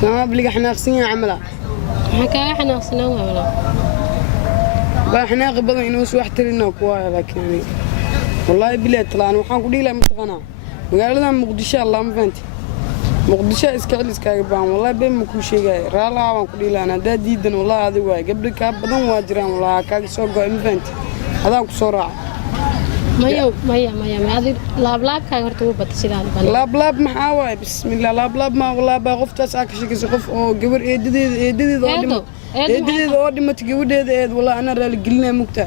سما بلي حناقصين عملا حكا حناقصنا ولا احنا قبل انه سو احترنا كوا لكن يعني والله بلاد طلعنا waxaan ku dhigay mataqana magaalada muqdisho Allah ma faanti muqdisho iska celiska baan wallahi been ma ku sheegay raalaha waan ku dhiilaana dad diidan wallahi adiga way gabdho ka badan waa jiraan wallahi ka soo go'ay ma faanti adaa ku soo raac maya adi laab ka horta u bad sidaan baan laab maxaa waay bismillah laab ma wallahi ba qoftaas aa ka sheegay qof oo gabar eedadeeda oo dhimatay gabadheeda wallahi ana raali gelinay mugta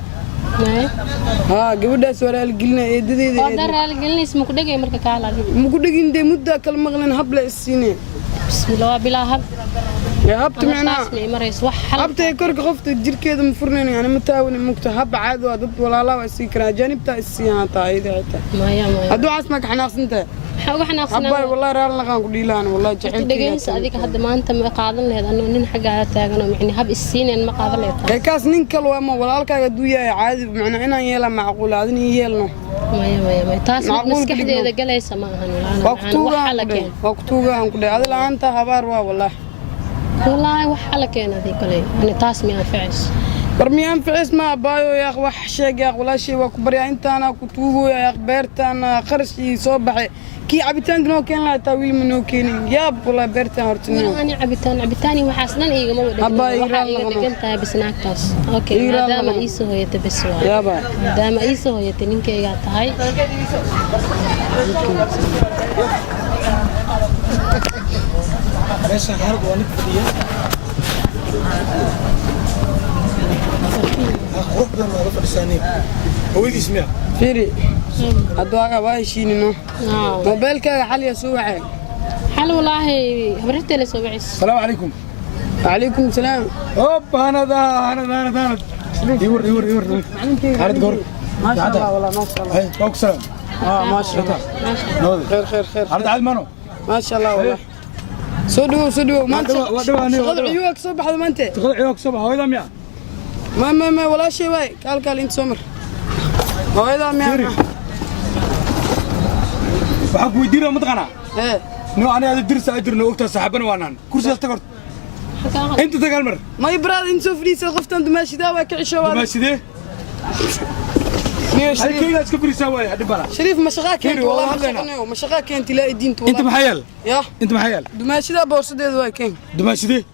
ها gabadhaas waa raali gelinay eedadeeda waa raali gelinays ma ku dhagay marka ka halaad ma ku dhagin de muddo kala maqlan habla isine bismillah bilaa hab يا هبت معنا هبت كرك خفت جركيد مفرنين يعني متاون مكتب هب عاد ضد ولا لا وسيكرا جانب تاع السيان تاع هيدا ما هدو عسمك حناقص انت حناقصنا هباي والله راه لقان قديلان والله جعلت دغيس اديك حد ما انت ما قادن لهد انه نين حقا تاغنو يعني هب السين ما قادن لهد كاس نين كلوا ما walaalkaaga duuyaa caadi macna inaan yeela macquul adin yeelno ما taas maskaxdeeda galaysa ma ahan waqtuga aan ku dhaay adlaanta habaar waa wallahi والله وحالك أنا ذيك لي أنا تاسمي أنفعس برمي أنفعس ما بايو يا أخ وح شيء يا أخ ولا شيء وكبر يا أنت أنا كتوبه يا أخ بيرت أنا خرشي صباح كي عبيتان كنو كان لا تاويل منو كيني يا والله بيرت هرتني أنا عبيتاني وحسنا إيه ما بدي أبا أنت بسناك تاس أوكي دام إيسو هي تبسوا يا با دام إيسو هي تنينك يا تهاي ليش حرق ونك فديه أخوك لما رفع لساني هو اللي يسمع فيري أدواء بايشينو موبايلك حل يسوعك حل والله خبرت لي سوعي السلام عليكم وعليكم السلام هوب أنا يور هارد قول ما شاء الله والله ما شاء الله هاي فوق سلام ما شاء الله خير هارد عاد منو ما شاء الله والله سودو ما انت تغض عيوك صبح هذا ما انت تغض عيوك صبح هو يضم يا ما ولا شيء واي قال انت سمر هو يضم يا وحق ويدير متقنا ايه نو انا هذا درس ادرنا وقت صاحبنا وانا كرسي استقرت انت تقال مر ما يبراد انت سوفريس غفتن دماشي دا واك عشوا دماشي دي شريف كيف تكبري سواي حد بلا شريف مشغاك انت والله مشغاك انت لا الدين انت محيل يا انت محيل دماشي دا بورصديد واي كين دماشي دي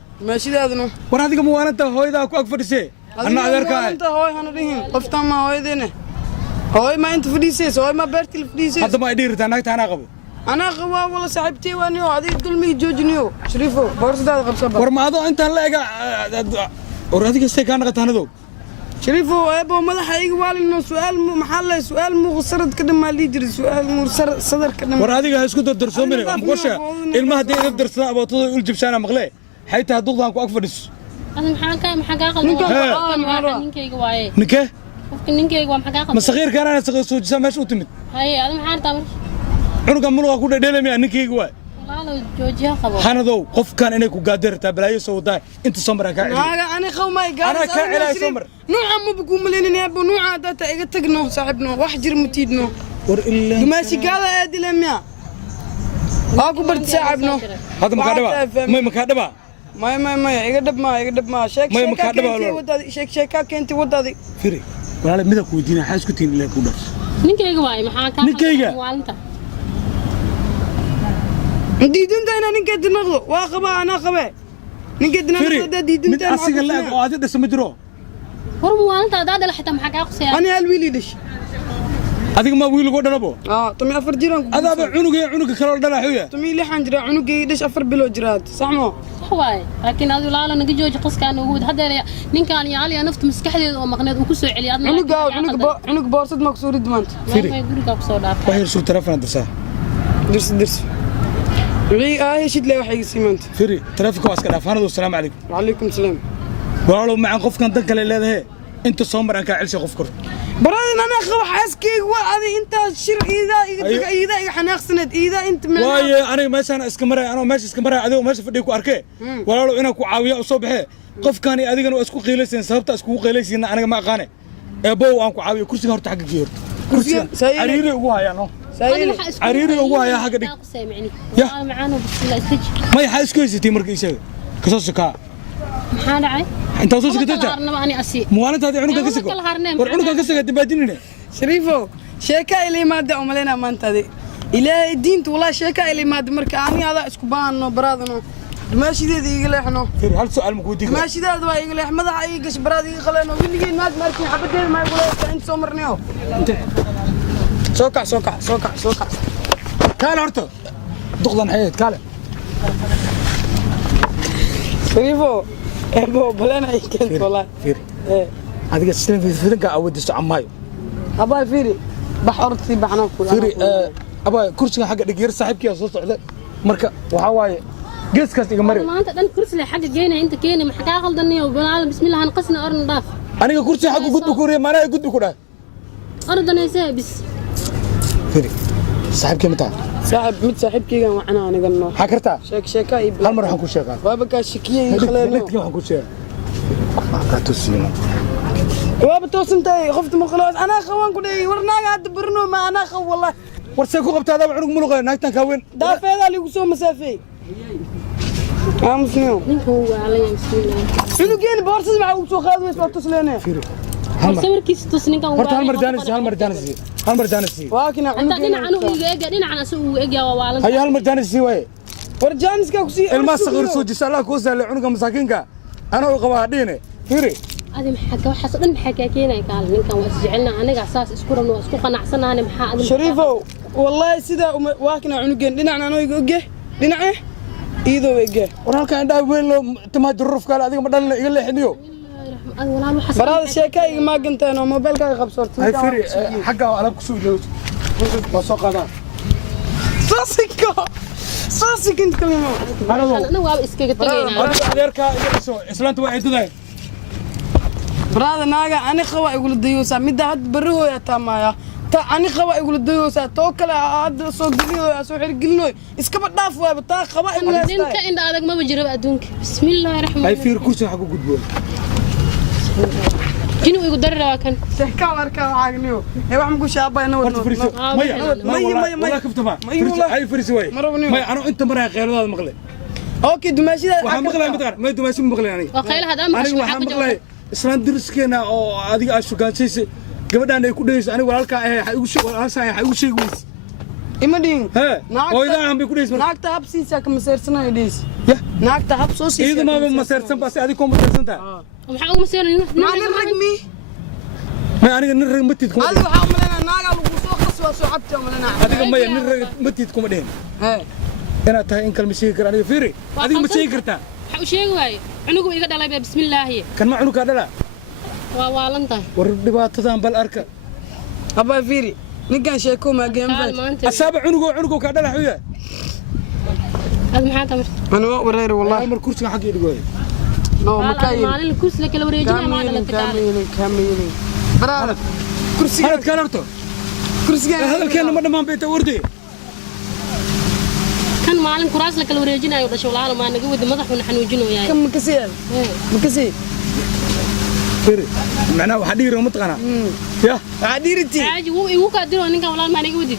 دادنو war adiga ma waananta hooyada ku ag fadhisay anna adeerka anta hooy hana dhihin qoftan ma hooyadene hooy ma inta fadhisay hooy ma beertil fadhisay hadda ma idhiirta naagta ana qabo ana qaba wala saaxiibtay waaniyo adiga dulmi joojiniyo shariifo boorsadaada qabsaba war ma ado intaan la ega war adiga say ka naqataanado shariifo eebo madaxa iga waalino su'aal maxaa la su'aal muqsarad ka dhamaa lii jiray su'aal mursar sadar ka dhamaa war adiga isku dardarsoomine maqasha ilmaha hadii darsan abootada ul jibsana maqle حيث هدوغدان كو أكفردس أنا محاكا قلت نينكيغا واي نينكي؟ نينكيغا waa maxaa qaba ma saqiir kana ana saqiir soo jisa meesha u timid hay ada maxaa taamar cunuga mulqa ku dhadheelay ninkeyga waay walaalo joojiya qabo hanadow qofkan inay ku gaadeerta balaayo soo wadaa inta samara ka cili ana qawmay gaar ana ka cilay samar nuuca ma buku maleynay abo nuuca data iga tagno saaxibno wax jir mutiidno war illa dumaasi gaada aadilamiya aku bart saaxibno hada ma ka dhaba ما يقدر ما شيك كنتي ودادي فري ولا ميدا كويدينا حاس كنتين لا كوداس نينكيغا واي maxaa ka ninkeyga diidinta ina ninka dinaqdo waa qaba ana qabe ninka dinaqdo diidinta mid asiga la oo aad dhashay ma jiro war muwaalanta aad la xitaa maxaa ka qosay ani hal wiil dhish adiga ma wiil ugu dhalabo tumi afar jiraan adaaba cunuga kala dhalaxuya tumi lixan jira cunugay dhish afar bilo jiraad saxmo واي لكن هذا لا نجي جوج قص كان وجود هذا نين يا علي نفط مسكحديد oo maqneed uu ku soo celiyo cunug boorsad maksuuri dmant guriga ku soo dhaafay waxay soo telefoon dirsa wixii ay shid leh waxay siimant firi telefoonka waa iska dhaafanadu assalaamu calaykum wa calaykum salaam walaalo macaan qofkan dan kale leedahay inta soo maran ka celshay qof kor برادين أنا أخو حاسكيك وهذا أنت شر إذا حناقصنت إذا أنت واي أنا مثلا إسكمرة أنا ماشي إسكمرة أدو ماشي فديك وأركي ولا لو أنا كعاوية الصبح قف كاني أديك أنا أسكو قيلسين سبت أسكو قيلسين أنا ما قانع أبو أنا كعاوية كرسي هرت حق كير كرسي عريري هو يا نو سايل عريري ويا حق ديك يا معانا بس لا استجي ما يحاسك كويستي مركي يسوي كسوسكا maxaa dhacay انت وصلت كنت أنا أسي مو انا هذه عنق كسك عنق كسك تبادلني شريفو شيكا اللي ما دعوا ملينا ما انت دي إلهي الدين والله شيكا اللي ما دمرك اني هذا اسكبانو برادنو ماشي دي يقول احنا فير هل سؤال مقودي ماشي ده دوا يقول احمد حي قش برادي خلينا ولي ناس مالكين حبتين ما يقول انت سمرنيو سوكا سوكا سوكا سوكا كان هرتو دقلن حيت كاله شريفو ابو بلان اي كنت والله فير ايه هذيك السنه في فيرنكا اودست عمايو ابا فيري بحورتي بحنا كل فيري ابا كرسي حق دغير صاحبكي soo socda marka waxa waaye geeskaas iga mari maanta dhan kursi la xaq geynay inta keenay ma xagaa qaldaniyo banaal bismillaah aan qasna orn dhaaf aniga kursi xaq gudbu ku reey maana gudbu ku dhaaf ordanaysa bis فيري صاحبكي متى صاحب مت صاحبكيga waxana aniga no حكرتا sheeka ay hal mar waxaan ku sheegaa waaba ka shikiyay khaleeno waxaan ku sheegaa ka tusino waaba toosantay qofta ma khalaas ana khawaan ku dhay warnaaga had barno ma ana khaw wallahi warsay ku qabtaada cunug muluqay naagtan ka weyn daafeeda ligu soo masaafay amsniyo ninka waa alayay bismillaah cunugeen boorsada waxa uu soo qaadayay soo tusleene sawirkiisa tus ninkan waa hal mar daanasi waakina inta dhinacana uu iga eega dhinacana soo uu eega waa waalan hay hal mar daanasi way warjaaniska ku sii ilma saqiir soo jisa Allah ku saalay cunuga masaakiinka ana u qabaa dhine firi adi maxaa waxaas dhan maxaa ka keenay kaal ninkan waa isjecelna aniga asaas isku rabno isku qanacsanaana maxaa adi shariifo wallahi sida waakina cunugeen dhinacna anoo iga oge dhinace iidoo ege waralka indhaa weyn loo tamaad ruf kale adiga ma dhalna iga leexiniyo barada sheekayga ma gantaan oo mobilkaaga qabsortay hay firi xagga alaab ku soo ilaaw waa soo qaadaan صاصك انت كلمه انا waa iskaga tagaynaa adeerka iyo soo islaanta waa eedaday brada naaga ani qawa igula dayoosa midda had barahooya taamaya ta ani qawa igula dayoosa to kale had soo geliyo soo xirgelino iskaba dhaaf waaba ta qawa in la ninka inda adag ma jiro adduunka bismillaahir rahmaanir ay fiir kursi xaq u gudbo jinu igu daraa kan seka warka waagniyo ee wax mugu shaabayna wadno maya kaftama ay firisi way maya anu inta maraa qeyladaada maqlay اوكي دماشيدا waxaan maqlay maqlay ma dumaasi maqlay aniga وقيل هذا ما aniga waxaan maqlay islaan diriskeena oo adiga aad shugaansaysay gabadhaan ay ku dhayso aniga walaalka ah waxa igu sheeg weys imadin ha oo ilaahan bay ku dhayso naagta habsiisa ka maseersanay dhiis naagta hab soo siisa iyada ma maseersan bas adiga kuma maseersanta maxaa ugu maseerin ma ragmi ma aniga nin rag matid kuma adiga waxa malena naaga lagu soo qaswa soo cabta malena adiga ma nin rag matid kuma dheen ha أنا تاي إنك المشي كراني فيري هذه المشي كرتا وشيء واي عنقو إيقا دلائي بسم الله هي كان ما عنق هذا لا والله ورد بات تدام بالأركة أبا فيري نكان شيكو ما جيم فات السابع عنقو كذا لا حويا هذا محل تمر أنا ورير والله أمر كرسي حقي يقول نو مكاين مالين الكرسي لك لو ريجينا ما هذا كاملين برا كرسي هذا كانرتو كرسي هذا كان ما بيته وردي كان مالين كراس لك لو ريجينا يودا شغلانه ما نقود مدح ونحنوجينو ياي كم مكسيل مكسي فيري معناه وحدير ومتقنا يا عديرتي عاجي هو كاديرو نينكا والله ما نقودي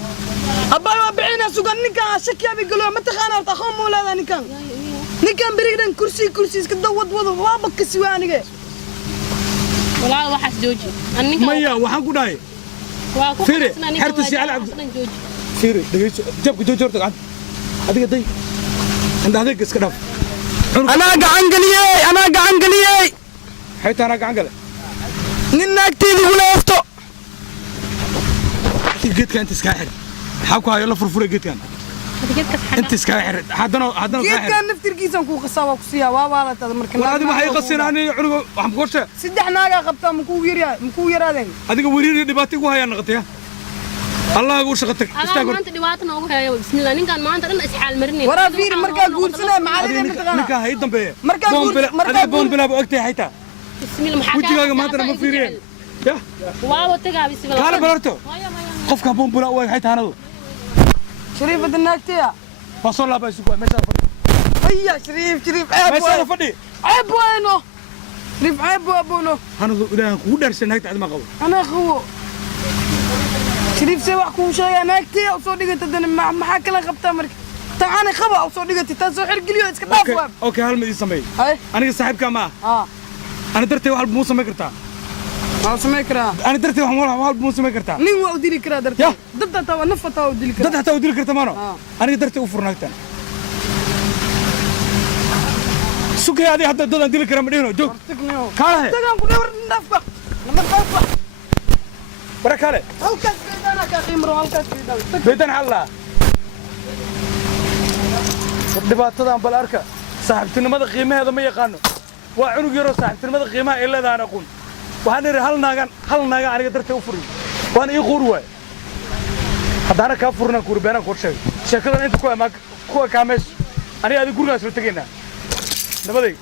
أبا ما بعينا سوق نينكا شكيا بيقولوا ما تخانر تخون ولا نينكا نينكا بريدن كرسي اسكت ود وابا كسوانيغه والله واحد جوجي نينكا مايا waxaan ku dhahay فيري حرت سي على عبد فيري جابك جوجورتك adiga day indhadeeg iska dhaaf ana gacan galiyay xayta ana gacan gale nin naagteedu wala afto geedka inta iska xir waxa ku hayo la furfuray geedkan inta iska xir hadana geedkan naftirkiisan ku qasaba ku siya waa waalata markan adiga waxay qasinaani cunuga waxaan ku qorshe saddex naaga qabta ma ku yaraadeen adiga wariir dhibaato ku hayaan naqtay الله يقول شغلتك استاغر ما انت دباتنا ugu hayo bismillah ninkan maanta dhan isxaal marinay wara fiir marka guulsanay macalin mataqana ninka hay dambeeya marka bombila bu ogtay hayta bismillah maxaa wajigaaga maanta ma fiiriyeen ya waaw tagaa bismillah kala barto qofka bombila way hayta anadu shariifada naagtiya wasoo laaba isugu meesha fadhi ayya shariif meesha fadhi عيب وينه شريف عيب وابونو anadu ilaahan kugu dhaarsan hayta aad ma qabo انا خو شريف سي wax ku sheegay naagtii oo soo dhigata dan maxaa kala qabtaa marka taana qaba oo soo dhigatay taas soo xirgeliyo iska dhaaf waa okay hal mid samay aniga saaxiibka ma ana dartay wax muu samay kartaa ma samay karaa ana dartay wax muu samay kartaa nin waa u dili karaa dartay dadda taa nafta u dili karaa dadda taa u dili kartaa maano aniga dartay u furnaagtan sukay adi hadda dadan dili karaa ma dhino joog kaale tagan ku dhawr nafka lama qafa barakale halkaas beedana ka qimro halkaas beedan halla dhibaatadan bal arka saaxiibtinimada qiimaheeda ma yaqaano waa cunug yaro saaxiibtinimada qiimaha ay leedahay aqoon waxaan iri hal naagan aniga dartay u furin waan ii quur waay haddana ka furna kurbana ku sheeg sheekadan inta ku kaameys aniga adiga gurigaas la tagaynaa nabaday